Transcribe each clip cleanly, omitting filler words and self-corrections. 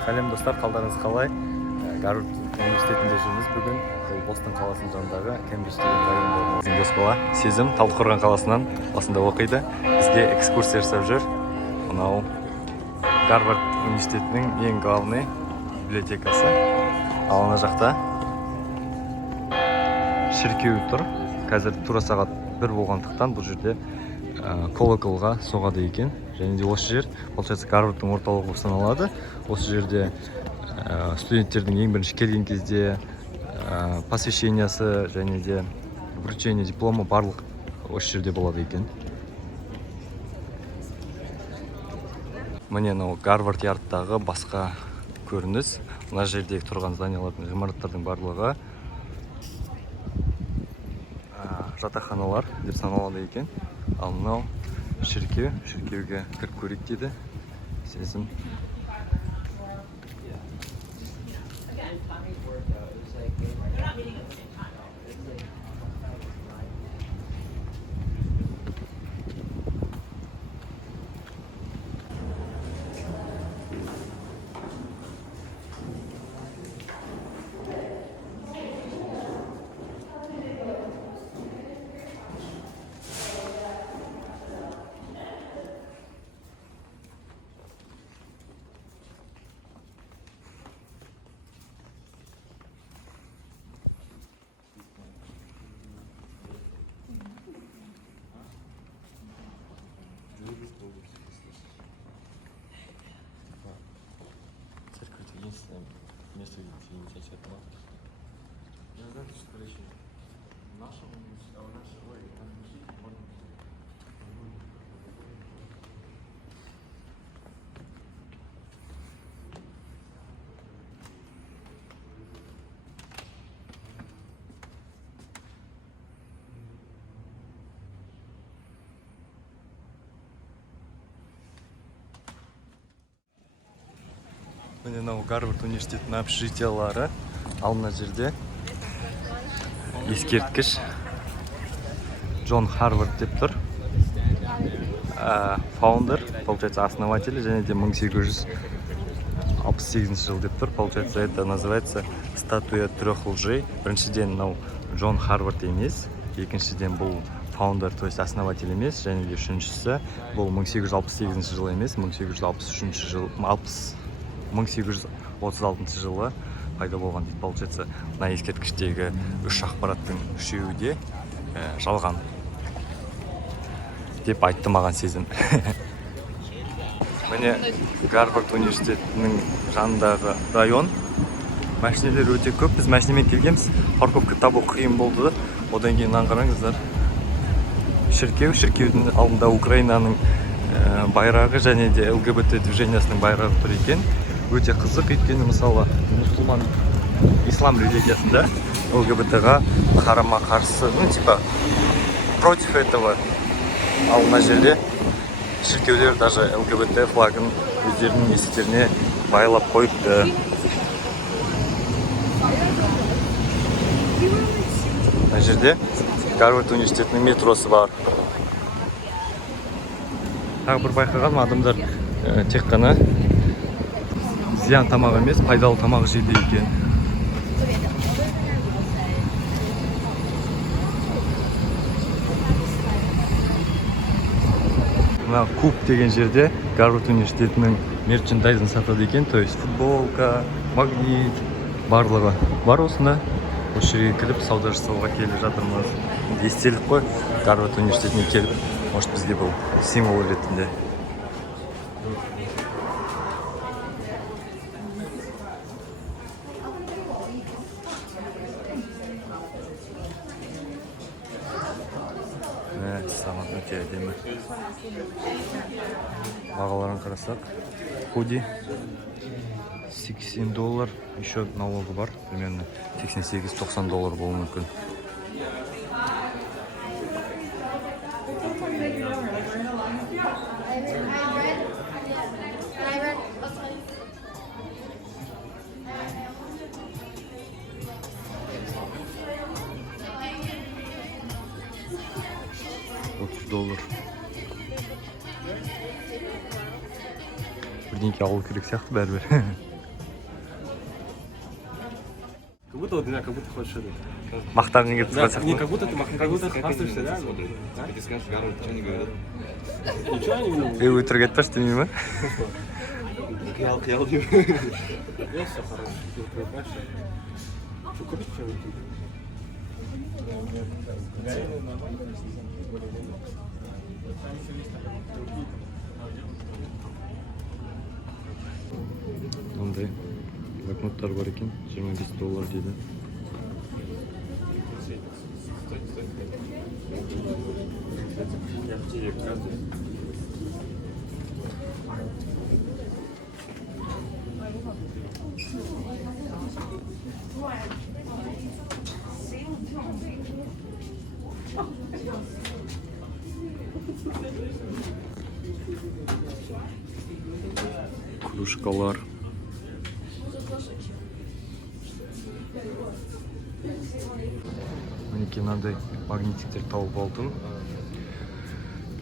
Сәлем достар, қалдарыңыз қалай? Гарвард университетінде жүрміз бүгін. Бұл Бостон қаласының жанындағы Кембридж деген районда. Біздің дос бала Сезім Талдықорған қаласынан осында оқиды. Бізге экскурсия жасап жүр. Мынау Гарвард университетінің ең главный библиотекасы. Ал ана жақта шіркеу тұр. Қазір тура сағат 1 болғандықтан бұл жерде колоколға соғады екен. Және де осы жер, получается, Гарвардтың орталығы болып саналады. Осы жерде студенттердің ең бірінші келген кезде посвящениясы және де вручение дипломы барлық осы жерде болады екен. Міне мынау Гарвард ярдтағы басқа көрініс. Мына жердегі тұрған зданиялардың, ғимараттардың барлығы жатақханалар деп саналады екен. Ал мынау шіркеуге кіріп көрейік дейді Сезім. Церковь — это единственное место, где ты не тебя свет мало. Я знаю, что, короче, нашему, міне мынау Гарвард университетінің общежитиялары. Ал мына жерде ескерткіш Джон Харвард деп тұр. Фаундер, получается, основатель, және де 1868 жыл деп тұр. Получается, это называется статуя трех лжей. Біріншіден мынау Джон Харвард емес, екіншіден бұл фаундер, то есть основатель емес, және де үшіншісі бұл 1868 жыл емес, 1836 жылы пайда болған дейді. Получается, мына ескерткіштегі үш ақпараттың үшеуі де жалған деп айтты маған Сезім. Міне Гарвард университетінің жанындағы район. Машинелер өте көп. Біз машинамен келгенбіз. Парковка табу қиын болды. Одан кейін қараңыздар. Шіркеудің алдында Украинаның байрағы және де ЛГБТ движениясының байрағы тұр екен. Өте қызық, өйткені мысалы мұсылман ислам религиясында ЛГБТ-ға қарама қарсы, типа против этого. Ал мына жерде шіркеулер даже ЛГБТ флагын өздерінің есіктеріне байлап қойыпты. Мына жерде Гарвард университетінің метросы бар. Тағы бір байқағаным, адамдар тек қана зиян тамақ емес, пайдалы тамақ жейді екен. Мына куб деген жерде Гарвард университетінің мерчендайзын сатады екен, то есть футболка, магнит, барлығы бар осында. Осы жерге кіріп сауда жасауға келіп жатырмыз. Естелік қой, Гарвард университетіне келіп, может бізге бұл символ ретінде. Саған өте әдемі. Бағаларын қарасақ, худи $60, еще налогы бар, примерно $88-90 болуы мүмкін. $30. Бірдеңке алу керек сияқты бәрібір. будто вот, как будто хочешь это. Мақтағың келіп Да, тұрған не сияқты. как будто ты как будто хвастаешься, да? Ты скажешь, Гарвард, что они говорят? Ничего они не Өтірік айтпашы демей ма? Қиял деймін. Я все хорошо. Ты привыкаешь. Что, курить что-нибудь? Мындай банкноттар бар екен, $25 дейді. Кружкалар. Мінекей мынандай магнитиктер тауып алдым.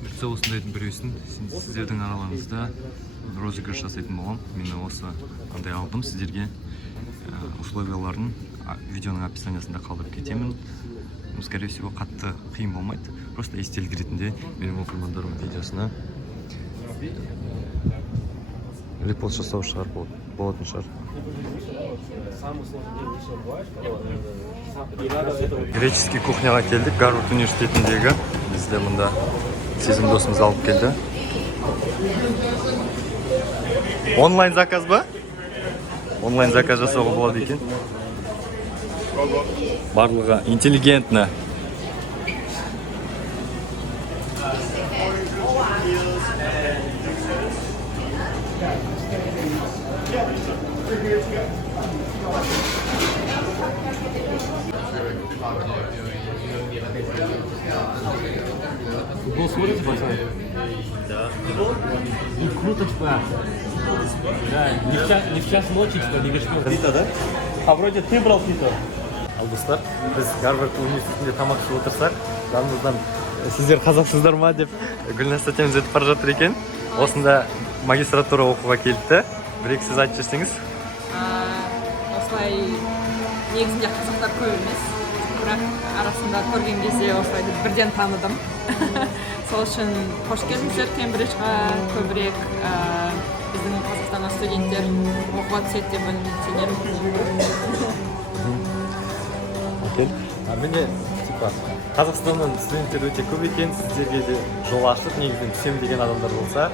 Бұйыртса осындайдың біреусін сіздердің араларыңызда розыгрыш жасайтын боламын. Мен осы андай алдым сіздерге. Условияларын видеоның описаниясында қалдырып кетемін. Скорее всего, қатты қиын болмайды. Просто естелік ретінде менің оқырмандарым видеосына репост жасау шығар болатын шығар. Греческий кухняға келдік, Гарвард университетіндегі. Бізде мұнда сезім досымыз алып келді. Онлайн заказ ба? Онлайн заказ жасауға болады екен. Барлығы интеллигентно. Футбол смотрите, пацаны? Да. И круто, типа. Да, не в час ночи, типа, Лига Чемпионов. Фита, да? А вроде ты брал Фита. Ал достар, біз Гарвард университетінде тамақ ішіп отырсақ, жанымыздан сіздер қазақсыздар ма деп Гүлназ тәтеміз өтіп бара жатыр екен. Осында магистратура оқуға келді. Бір-екі сөз айтып жіберсеңіз. Осылай негізінде қазақтар көп емес, бірақ арасында көрген кезде осылай бірден таныдым. Сол үшін қош келдіңіздер Кембриджға, көбірек біздің Қазақстаннан студенттер оқуға түседі деп сенемін. Менде типа Қазақстаннан студенттер өте көп екен, сіздерге де жол ашып, негізінен түсем деген адамдар болса,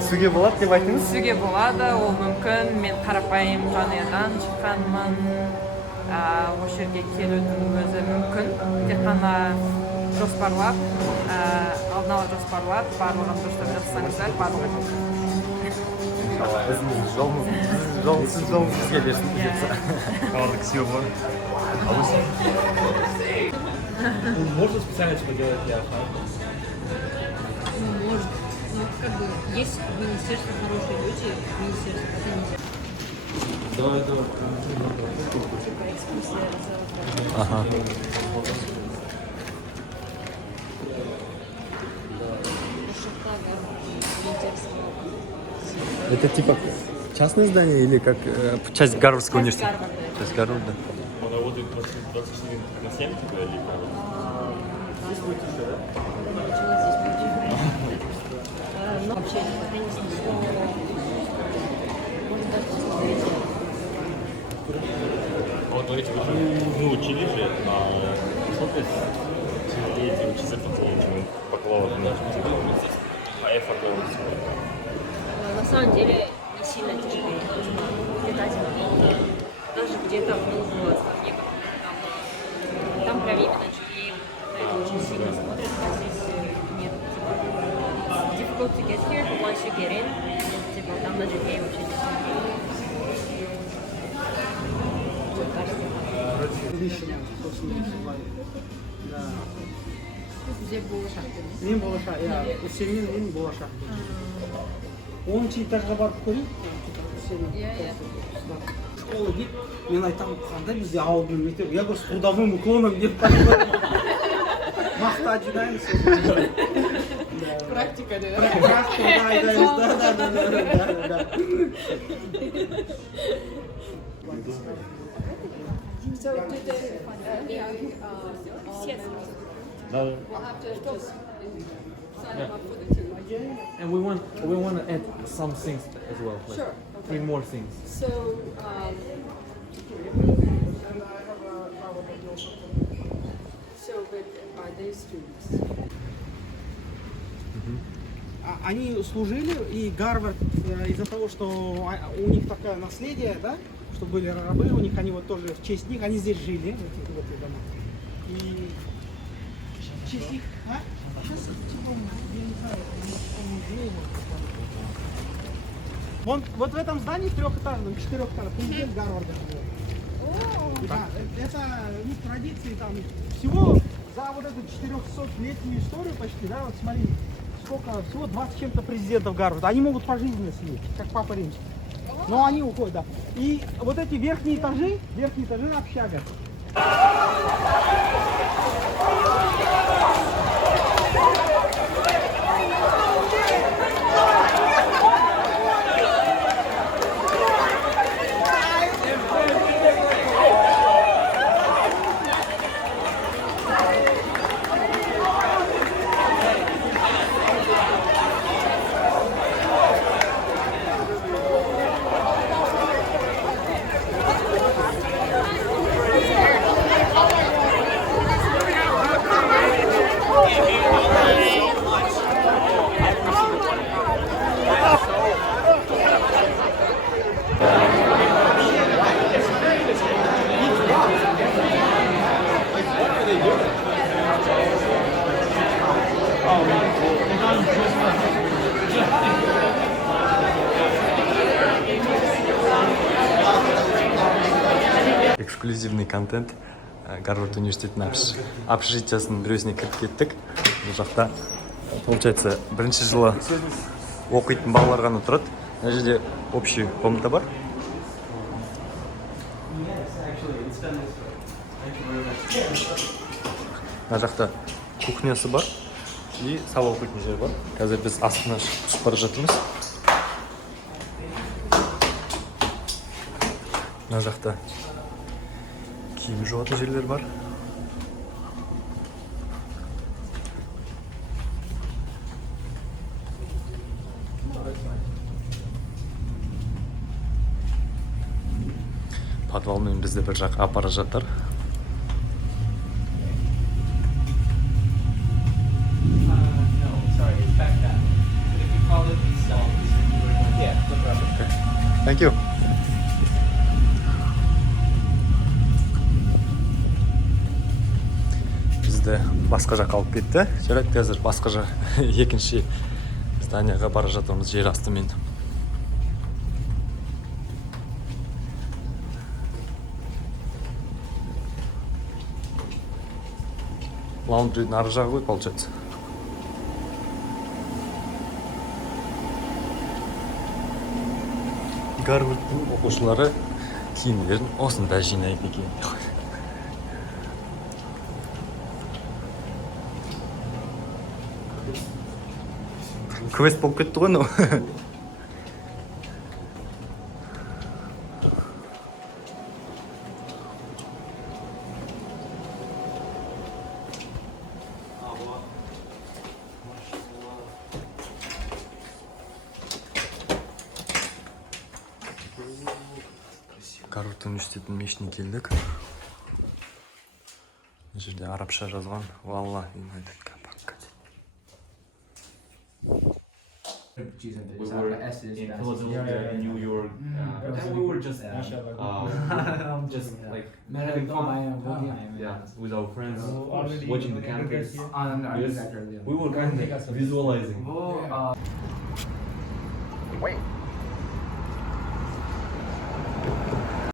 түсуге болады деп айтыңыз? Түсуге болады, ол мүмкін. Мен қарапайым жанұядан шыққанмын. Осы жерге келудің өзі мүмкін. Тек қана жоспарлап, алдын ала жоспарлап, барлығын дұрыстап жасасаңыздар, барлығы мүмкін. Біздің жолымыз бізге берсін. Қалдық съемы. Можно специально типа делать пиар? Может. Ну, как бы, есть в министерстве хорошие люди, в министерстве это нельзя. Давай. Ага. Это типа частное здание или как часть Гарвардского университета? Часть Гарварда. Он работает 24/7 или как? Здесь будет еще, да? Но вообще я не знаю, что можно даже посмотреть. Вот говорите, вы учились же, а сколько сидите учиться по-твоему бакалавр а я фармовый. На самом деле не сильно тяжелее. Где-то один. Даже где-то в там прям именно GPA на это очень сильно смотрят, а здесь нет. It's difficult to get here, but once you get in, типа там на GPA вообще не смотрят. Мен болашақ, иә, сенен мен болашақ. 10-ші этажға барып көрейік. Школа дейді, мен айтамын, қандай бізде ауылдың мектебі? Я говорю, с трудовым уклоном деп мақта жинаймыз. Практика, да? Практика, да. So did they Да. we'll have to just sign them up for the two. And we want to add some things as well. Like Sure. 3 more things. So, but are they students? Они служили, и Гарвард, из-за того, что у них такое наследие, да, что были рабы, у них они вот тоже в честь них, они здесь жили, в этих домах. И в честь них, Сейчас, я не знаю, вот в этом здании 3-этажном, 4-этажном, президент Гарварда живет. Да, это их традиции там. Всего за вот эту 400-летнюю историю почти, да, вот смотри, сколько, всего 20 с чем-то президентов Гарварда. Они могут пожизненно сидеть, как Папа Римский. Но они уходят, да. И вот эти верхние этажи общага. Эксклюзивный контент. Гарвард университетінің общежитиясының біреусіне кіріп кеттік. Бұл жақта, получается, бірінші жылы оқитын балалар ғана тұрады. Мына жерде общий комната бар. Мына жақта кухнясы бар и сабақ оқитын жер бар. Қазір біз астына шығып бара жатырмыз. Мына жақта киім жуатын жерлер бар. Подвалмен бізді бір жаққа апара жатыр. Thank you. Бізді басқа жаққа алып кетті. Жарайды, қазір басқа екінші зданияға бара жатырмыз жер астымен. Лаундридің ары жағы ғой, получается. Гарвардтың оқушылары киімдерін осында жинайды екен. Квест болып кетті ғой, ну. Гарвард университетінің мешітіне келдік. Бұл жерде арабша жазған. Валла United Campus. We were in Philadelphia, New York, and we were just like having fun. Yeah, with our friends, watching the campus. Yes, we were kind of visualizing. Wait.